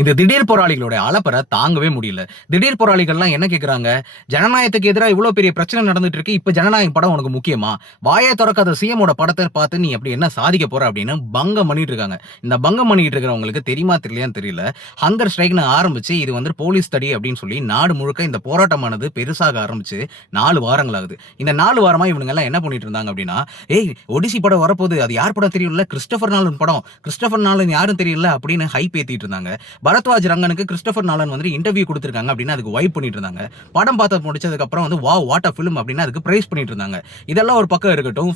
இந்த திடீர் போராளிகளோட அலப்பற தாங்கவே முடியல. திடீர் போராளிகள்லாம் என்ன கேட்குறாங்க? ஜனநாயகத்துக்கு எதிரா இவ்ளோ பெரிய பிரச்சனை நடந்துட்டு இருக்கு. இப்ப ஜனநாயகம் படம் உனக்கு முக்கியமா? வாயே தொறக்காத சிஎம்மோட படத்த பார்த்து நீ அப்படி என்ன சாதிக்க போற அப்படின்னு பங்கம் பண்ணிட்டு இருக்காங்க. இந்த பங்கம் பண்ணிட்டு இருக்கிறவங்களுக்கு தெரியுமா தெரியலையான்னு தெரியல. ஹங்கர் ஸ்ட்ரைக்ன்னு ஆரம்பிச்சு இது வந்து போலீஸ் ஸ்டடி அப்படின்னு சொல்லி நாடு முழுக்க இந்த போராட்டமானது பெருசாக ஆரம்பிச்சு 4 வாரங்கள் ஆகுது. இந்த 4 வாரமா இவனுங்க எல்லாம் என்ன பண்ணிட்டு இருந்தாங்க அப்படின்னா, ஏய் ஒடிசி படம் வரப்போகுது. அது யார் படம் தெரியும்ல? கிறிஸ்டோபர் நாலன் படம். கிறிஸ்டோபர் நாலன் யாரும் தெரியல அப்படின்னு ஹைப் ஏத்திட்டு இருந்தாங்க. பரத்வாஜ் ரங்கனுக்கு கிறிஸ்டோபர் நாலன் வந்து இன்டர்வியூ கொடுத்திருக்காங்க அப்படின்னு அதுக்கு வைப் பண்ணிட்டு இருந்தாங்க. படம் பார்த்து முடிச்சதுக்கு அப்புறம் வந்து வாவ் வாட் அ ஃபிலிம் அப்படின்னு அதுக்கு பிரைஸ் பண்ணிட்டு இருந்தாங்க. இதெல்லாம் ஒரு பக்கம் இருக்கட்டும்.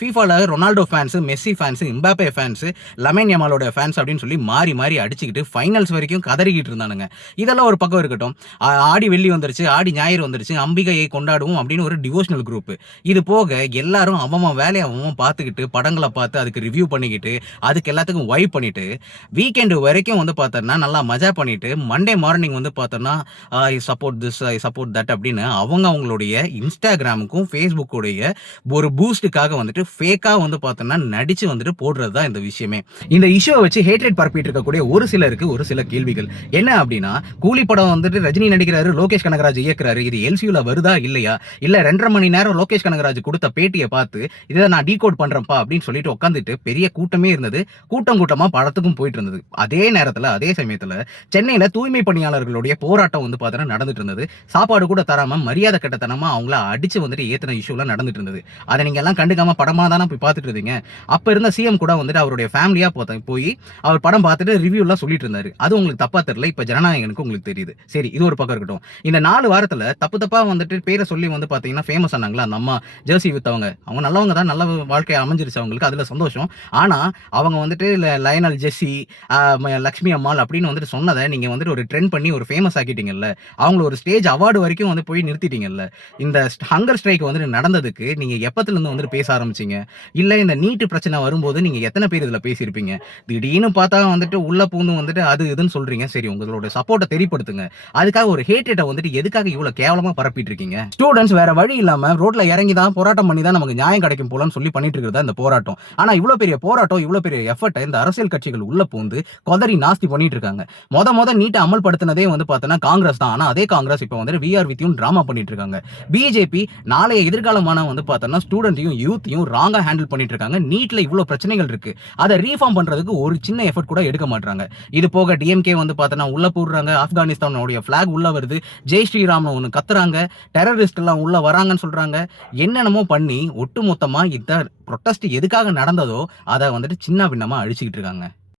ஃபீஃபால Ronaldo fans, Messi fans, Mbappe fans, Lamine யமாலோட ஃபேன்ஸ் அப்படின்னு சொல்லி மாறி மாறி அடிச்சுக்கிட்டு ஃபைனல்ஸ் வரைக்கும் கதறிக்கிட்டு இருந்தானுங்க. இதெல்லாம் ஒரு பக்கம் இருக்கட்டும். ஆடி வெள்ளி வந்துருச்சு, ஆடி ஞாயிறு வந்துருச்சு, அம்பிகையை கொண்டாடுவோம் அப்படின்னு ஒரு டிவோஷனல் குரூப். இது போக எல்லாரும் அவன் வேலையை அவன் பார்த்துக்கிட்டு படங்களை பார்த்து அதுக்கு ரிவ்யூ பண்ணிக்கிட்டு அதுக்கு எல்லாத்துக்கும் வைப் பண்ணிட்டு வீக்கெண்டு வரைக்கும் வந்து பார்த்தோன்னா நல்லா மஜா பண்ணிட்டு மண்டே மார்னிங் வந்து பார்த்தோன்னா I support this, I support that அப்படின்னு அவங்களுடைய இன்ஸ்டாகிராமுக்கும் ஃபேஸ்புக்குடைய ஒரு பூஸ்டுக்காக வந்துட்டு ஃபேக்காக வந்து பார்த்தோன்னா நடிச்சு வந்துட்டு போடுறது தான் இந்த விஷயமே. இந்த இஷ்யூவை வச்சு ஹேட்ரேட் பரப்பிட்டு இருக்கக்கூடிய ஒரு சிலருக்கு ஒரு சில கேள்விகள் என்ன அப்படின்னா, கூலி படம் வந்துட்டு ரஜினி நடிக்கிறாரு, லோகேஷ் கனகராஜ் இயக்குறாரு, இது எல்சியூல வருதா இல்லையா, இல்ல 2.5 மணி நேரம் லோகேஷ் கனகராஜ் கொடுத்த பேட்டியை பார்த்து இதை நான் டீகோட் பண்றேன்ப்பா அப்படின்னு சொல்லிட்டு உட்காந்துட்டு பெரிய கூட்டமே இருந்தது. கூட்டமா படத்துக்கும் போயிட்டு இருந்தது. அதே நேரத்தில் அதே சமயத்தில் சென்னையில தூய்மை பணியாளர்களுடைய போராட்டம் வந்து பார்த்தீங்கன்னா நடந்துட்டு இருந்தது. சாப்பாடு கூட தராம மரியாதை கட்டத்தனமா அவங்கள அடிச்சு வந்துட்டு ஏத்தின இஷ்யூலாம் நடந்துட்டு இருந்தது. அதை நீங்க எல்லாம் கண்டுக்காம படமா தானே போய் பார்த்துட்டு இருந்தீங்க. அப்ப இருந்த சிஎம் கூட வந்துட்டு அவருடைய ஃபேமிலியா போய் அவர் படம் பார்த்துட்டு ரிவ்யூ எல்லாம் சொல்லிட்டு இருந்தாரு. அது உங்களுக்கு தப்பா தெரியல. இப்ப ஜனநாயகனுக்கு உங்களுக்கு தெரியுது. சரி, இது ஒரு பக்கம் இருக்கட்டும். இந்த 4 வாரத்துல தப்பா வந்துட்டு பேரை சொல்லி வந்து பாத்தீங்கன்னா ஃபேமஸ் ஆனாங்களா அந்த அம்மா ஜெர்சி வித்தவங்க. அவங்க நல்லவங்க தான், நல்ல வாழ்க்கை அமைஞ்சிருச்சு அவங்களுக்கு, அதுல சந்தோஷம். ஆனா அவங்க வந்துட்டு லயனல் ஜெஸ்ஸி, லக்ஷ்மி அம்மாள் அப்படின்னு வந்துட்டு சொன்னதை நீங்க வந்துட்டு ஒரு ட்ரெண்ட் பண்ணி ஒரு ஃபேமஸ் ஆக்கிட்டீங்கல்ல, அவங்கள ஒரு ஸ்டேஜ் அவார்டு வரைக்கும் வந்து போய் நிறுத்திட்டீங்கல்ல. இந்த ஹங்கர் ஸ்ட்ரைக் வந்துட்டு நடந்ததுக்கு நீங்க எப்பத்துல இருந்து வந்துட்டு பேச ஆரம்பிச்சீங்க? இல்ல இந்த நீட்டு பிரச்சனை வரும்போது நீங்க எத்தனை பேர் இதுல பேசியிருப்பீங்க? திடீர்னு பார்த்தா வந்துட்டு உள்ள பூந்து வந்துட்டு அது இதுன்னு சொல்றீங்க. சரி, உங்களோட சப்போர்ட்டை தெரியப்படுத்துங்க. அதுக்காக ஒரு ஹேட்ரேட்டை வந்துட்டு எதுக்காக இவ்வளவு கேவலமா பரப்பிட்டு இருக்கீங்க? ஸ்டூடெண்ட்ஸ் வேற வழி இல்லாம ரோட்ல இறங்கி தான் போராட்டம் பண்ணி தான் நமக்கு நியாயம் கிடைக்கும் போலன்னு சொல்லி பண்ணிட்டு இருக்கிறதா இந்த போராட்டம். ஆனா இவ்வளவு பெரிய போராட்டம், இவ்வளவு பெரிய எஃபர்ட்டை இந்த அரசியல் கட்சிகள் உள்ள பூந்து கொதறி நாஸ்தி பண்ணிட்டு இருக்காங்க. மொத நீட்டை அமல்படுத்தினதே வந்து பார்த்தோன்னா காங்கிரஸ் தான். ஆனா அதே காங்கிரஸ் இப்போ வந்து we are with you drama பண்ணிட்டு இருக்காங்க. பிஜேபி நாளைய எதிர்காலமான வந்து பார்த்தோன்னா ஸ்டூடெண்ட்டையும் யூத்தையும் ராங்கா ஹேண்டில் பண்ணிட்டு இருக்காங்க. நீட்ல இவ்வளவு பிரச்சனைகள் இருக்கு, அதை ரீஃபார்ம் பண்றதுக்கு ஒரு சின்ன எஃபர்ட் கூட எடுக்க மாட்டாங்க. இது போக டிஎம்கே வந்து பார்த்தோன்னா உள்ள போடுறாங்க, ஆப்கானிஸ்தானோட பிளாக் உள்ள வருது, ஜெய் ஸ்ரீராம் ஒன்று கத்துறாங்க, டெரரிஸ்ட் எல்லாம் உள்ள வராங்கன்னு சொல்றாங்க. என்னென்னமோ பண்ணி ஒட்டுமொத்தமா இந்த ப்ரொட்டஸ்ட் எதுக்காக நடந்ததோ அதை வந்துட்டு சின்ன பின்னமா அழிச்சுக்கிட்டு இருக்காங்க.